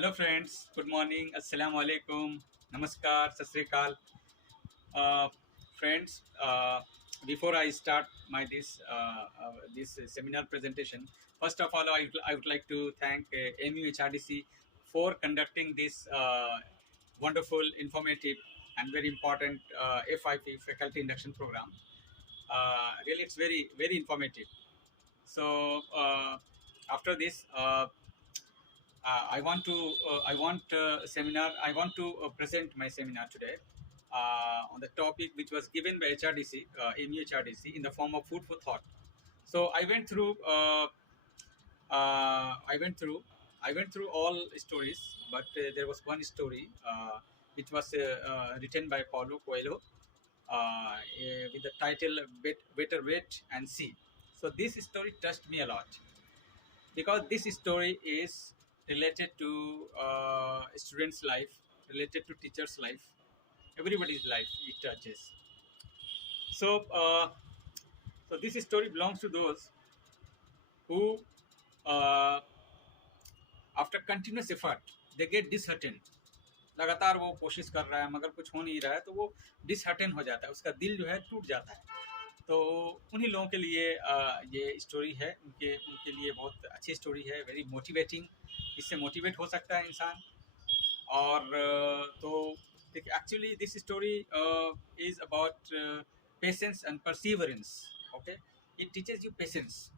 Hello friends, good morning, Assalamu alaikum, Namaskar, Sat Sri Akal. Friends, before I start my this seminar presentation, first of all, I would like to thank MUHRDC for conducting this wonderful, informative, and very important FIP faculty induction program. Really, it's very informative. So after this. I want seminar. I want to present my seminar today on the topic which was given by HRDC, MUHRDC, in the form of food for thought. So I went through. I went through. I went through all stories, but there was one story which was written by Paulo Coelho with the title "Better Wait and See." So this story touched me a lot because this story is related to students' life, related to teachers' life, everybody's life it touches. So, so this story belongs to those who, uh, after continuous effort, they get disheartened. लगातार वो कोशिश कर रहा है मगर कुछ हो नहीं रहा है तो वो डिसहर्टन हो जाता है, उसका दिल जो है टूट जाता है। तो उन्हीं लोगों के लिए ये स्टोरी है, उनके उनके लिए बहुत अच्छी स्टोरी है, वेरी मोटिवेटिंग। इससे मोटिवेट हो सकता है इंसान। और तो देखिए, actually this story is about patience and perseverance. Okay, it teaches you patience,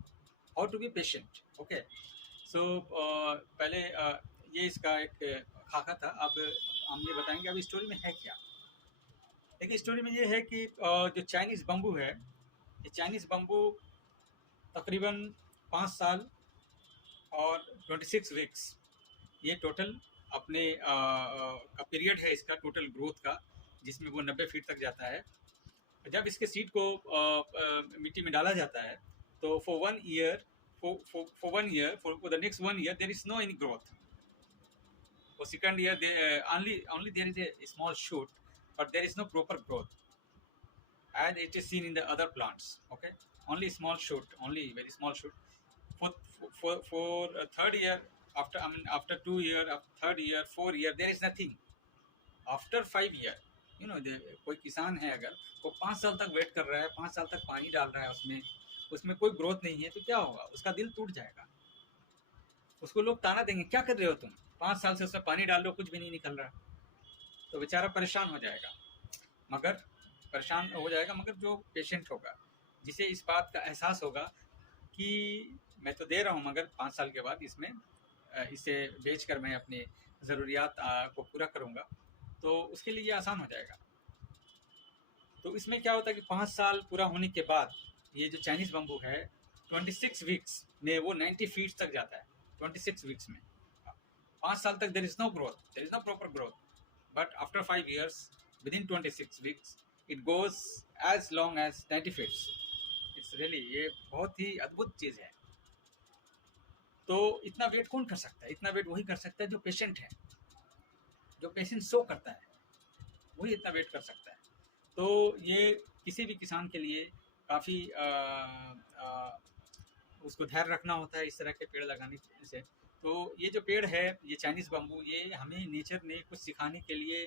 how to be patient. Okay, so पहले ये इसका एक खाका था। अब हम ये बताएंगे अब स्टोरी में है क्या। देखिए, स्टोरी में ये है कि जो चाइनीज़ बम्बू है, ये चाइनीज़ बम्बू तकरीबन 5 साल और 26 वीक्स, ये टोटल अपने का पीरियड है इसका टोटल ग्रोथ का, जिसमें वो 90 फीट तक जाता है। जब इसके सीड को मिट्टी में डाला जाता है तो for 1 year, for the next 1 year there is no any growth. For second year, only there is a small shoot, but there is no proper growth, and it is seen in the other plants. Okay, only small shoot, only very small shoot. For third year, after 2 year, after third year, 4 year, there is nothing. After 5 year, कोई किसान है अगर वो 5 साल तक wait कर रहा है, 5 साल तक पानी डाल रहा है, उसमें उसमें कोई ग्रोथ नहीं है, तो क्या होगा? उसका दिल टूट जाएगा। उसको लोग ताना देंगे, क्या कर रहे हो तुम, 5 साल से उसमें पानी डाल लो, कुछ भी नहीं निकल रहा। तो बेचारा परेशान हो जाएगा। मगर जो पेशेंट होगा, जिसे इस बात का एहसास होगा कि मैं तो दे रहा हूँ मगर 5 साल के बाद इसमें इसे बेचकर मैं अपनी ज़रूरियात को पूरा करूँगा, तो उसके लिए ये आसान हो जाएगा। तो इसमें क्या होता है कि 5 साल पूरा होने के बाद ये जो चाइनीज़ बम्बू है 26 वीक्स में वो 90 फीट तक जाता है। 26 वीक्स में 5 साल तक there is no growth, there is no proper growth, but after 5 years within 26 weeks it goes as long as 90 feets. It's really, ये बहुत ही अद्भुत चीज़ है। तो इतना वेट कौन कर सकता है? इतना वेट वही कर सकता है जो पेशेंट है, जो पेशेंट शो करता है, वही इतना वेट कर सकता है। तो ये किसी भी किसान के लिए काफ़ी उसको धैर्य रखना होता है इस तरह के पेड़ लगाने से। तो ये जो पेड़ है, ये चाइनीज़ बम्बू, ये हमें नेचर ने कुछ सिखाने के लिए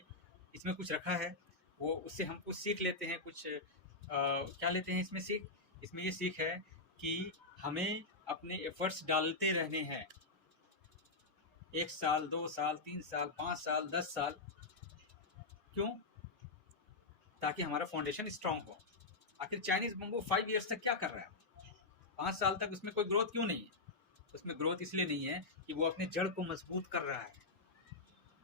इसमें कुछ रखा है। वो उससे हम कुछ सीख लेते हैं। कुछ क्या लेते हैं इसमें सीख? इसमें ये सीख है कि हमें अपने एफर्ट्स डालते रहने हैं। 1 साल, 2 साल, 3 साल, 5 साल, 10 साल, क्यों? ताकि हमारा फाउंडेशन स्ट्रांग हो। आखिर चाइनीज़ बम्बू 5 years तक क्या कर रहा है? 5 साल तक उसमें कोई ग्रोथ क्यों नहीं है? उसमें ग्रोथ इसलिए नहीं है कि वो अपने जड़ को मजबूत कर रहा है,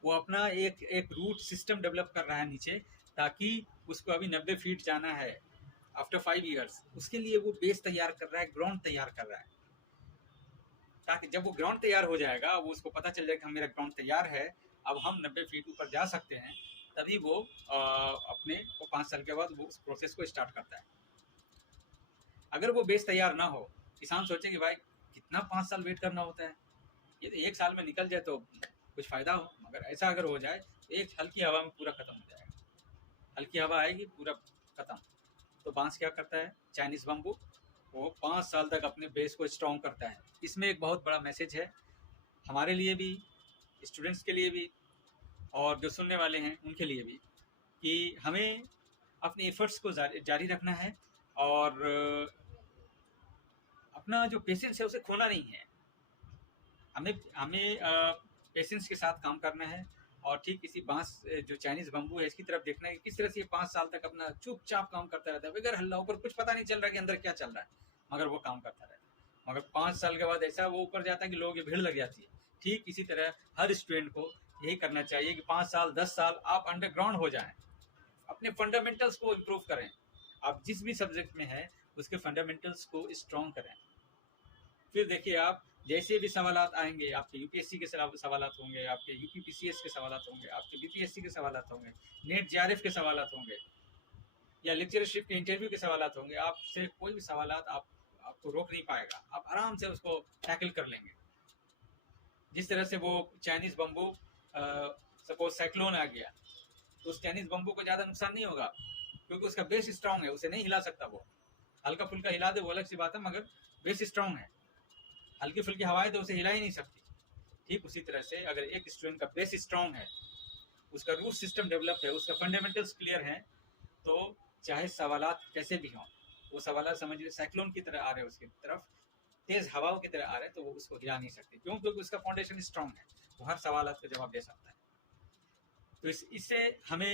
वो अपना एक रूट सिस्टम डेवलप कर रहा है नीचे, ताकि उसको अभी 90 फीट जाना है आफ्टर 5 years। उसके लिए वो बेस तैयार कर रहा है, ग्राउंड तैयार कर रहा है, ताकि जब वो ग्राउंड तैयार हो जाएगा, वो उसको पता चल जाएगा मेरा ग्राउंड तैयार है, अब हम 90 फीट ऊपर जा सकते हैं, तभी वो अपने 5 साल के बाद वो उस प्रोसेस को स्टार्ट करता है। अगर वो बेस तैयार ना हो, किसान सोचे कि भाई कितना 5 साल वेट करना होता है, ये तो 1 साल में निकल जाए तो कुछ फ़ायदा हो। मगर ऐसा अगर हो जाए तो एक हल्की हवा में पूरा ख़त्म हो जाएगा। हल्की हवा आएगी, पूरा ख़त्म। तो बांस क्या करता है? चाइनीज़ बम्बू, वो 5 साल तक अपने बेस को स्ट्रॉन्ग करता है। इसमें एक बहुत बड़ा मैसेज है हमारे लिए भी, स्टूडेंट्स के लिए भी और जो सुनने वाले हैं उनके लिए भी, कि हमें अपने एफर्ट्स को जारी रखना है और अपना जो पेशेंस है उसे खोना नहीं है। हमें हमें पेशेंस के साथ काम करना है और ठीक किसी बांस जो चाइनीज बम्बू है इसकी तरफ देखना है कि किस तरह से ये 5 साल तक अपना चुपचाप काम करता रहता है बगैर हल्ला, ऊपर कुछ पता नहीं चल रहा है कि अंदर क्या चल रहा है, मगर वो काम करता रहता है। मगर 5 साल के बाद ऐसा वो ऊपर जाता है कि लोगों की भीड़ लग जाती है। ठीक इसी तरह हर स्टूडेंट को यही करना चाहिए कि 5 साल 10 साल आप अंडरग्राउंड हो जाएं, अपने फंडामेंटल्स को इम्प्रूव करें। आप जिस भी सब्जेक्ट में है उसके फंडामेंटल्स को स्ट्रॉन्ग करें। फिर देखिए आप जैसे भी सवालात आएंगे, आपके यूपीएससी के सवालात होंगे, आपके यूपीपीसीएस के सवालात होंगे, आपके बीपीएससी के सवालात होंगे, नेट जेआरएफ के सवालात होंगे या लेक्चरशिप के इंटरव्यू के सवालात होंगे, आपसे कोई भी सवालात आपको रोक नहीं पाएगा। आप आराम से उसको टैकल कर लेंगे। जिस तरह से वो चाइनीज बम्बू, सपोज साइक्लोन आ गया तो उस चाइनीज बम्बू को ज़्यादा नुकसान नहीं होगा क्योंकि उसका बेस स्ट्रांग है, उसे नहीं हिला सकता। वो हल्का फुल्का हिला दे वो अलग सी बात है, मगर बेस स्ट्रांग है। हल्की फुल्की हवाएं तो उसे हिला ही नहीं सकती। ठीक उसी तरह से अगर एक स्टूडेंट का बेस स्ट्रांग है, उसका रूट सिस्टम डेवलप है, उसका फंडामेंटल्स क्लियर है, तो चाहे सवालात कैसे भी हों, वो सवालात समझिए साइक्लोन की तरह आ रहे हैं उसकी तरफ, तेज हवाओं की तरह आ रहे हैं, तो वो उसको हिला नहीं सकते। क्यों? क्योंकि उसका फाउंडेशन स्ट्रांग है, वो हर सवालात का जवाब दे सकता है। तो इससे हमें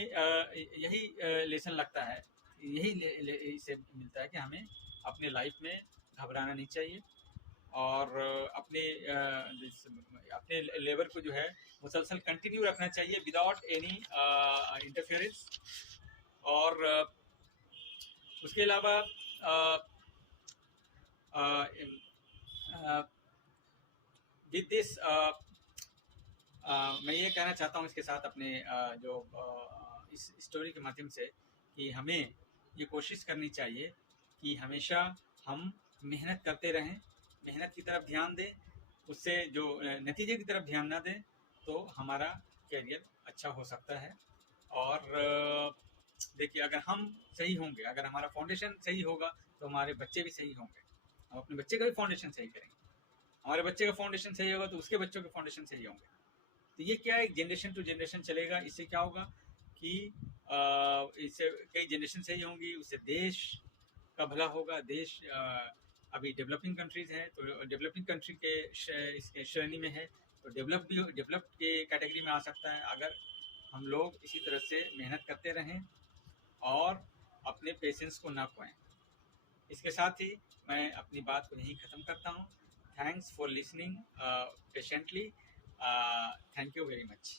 यही लेसन लगता है, यही इससे मिलता है कि हमें अपने लाइफ में घबराना नहीं चाहिए और अपने लेबर को जो है मुसलसल कंटिन्यू रखना चाहिए विदाउट एनी इंटरफेरेंस। और उसके अलावा विद दिस मैं ये कहना चाहता हूँ इसके साथ अपने इस स्टोरी के माध्यम से कि हमें ये कोशिश करनी चाहिए कि हमेशा हम मेहनत करते रहें, मेहनत की तरफ ध्यान दें, उससे जो नतीजे की तरफ ध्यान ना दें तो हमारा करियर अच्छा हो सकता है। और देखिए अगर हम सही होंगे, अगर हमारा फाउंडेशन सही होगा तो हमारे बच्चे भी सही होंगे। हम अपने बच्चे का भी फाउंडेशन सही करेंगे, हमारे बच्चे का फाउंडेशन सही होगा तो उसके बच्चों के फाउंडेशन सही होंगे। तो ये क्या है, जनरेशन टू जनरेशन चलेगा। इससे क्या होगा कि इससे कई जनरेशन सही होंगी, उससे देश का भला होगा। देश अभी डेवलपिंग कंट्रीज हैं तो डेवलपिंग कंट्री के इसके श्रेणी में है, तो डेवलप्ड के कैटेगरी में आ सकता है अगर हम लोग इसी तरह से मेहनत करते रहें और अपने पेशेंस को ना खोएं। इसके साथ ही मैं अपनी बात को यहीं ख़त्म करता हूँ। Thanks for listening patiently. Thank you very much.